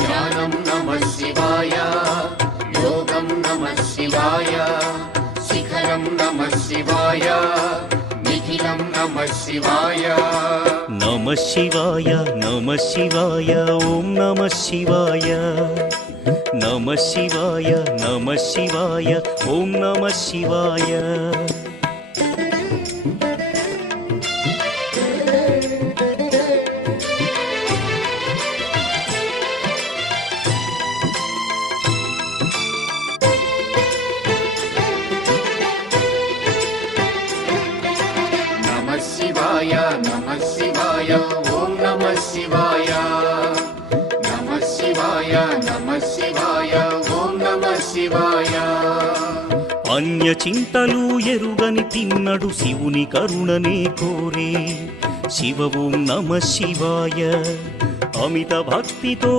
ధ్యానం నమః శివాయ, యోగం నమః శివాయ, శిఖరం నమః శివాయ, నిఖిలం నమః శివాయ. నమః శివాయ నమః శివాయ ఓం నమః శివాయ. నమః శివాయ నమః శివాయ ఓం నమః శివాయ. నమః శివాయ నమః శివాయ ఓం నమః శివాయ. నమః శివాయ నమః శివాయ ఓం నమః శివాయ. అన్య చింతలు ఎరుగని తిన్నడు శివుని కరుణనే కోరే. శివ ఓం నమః శివాయ. అమిత భక్తితో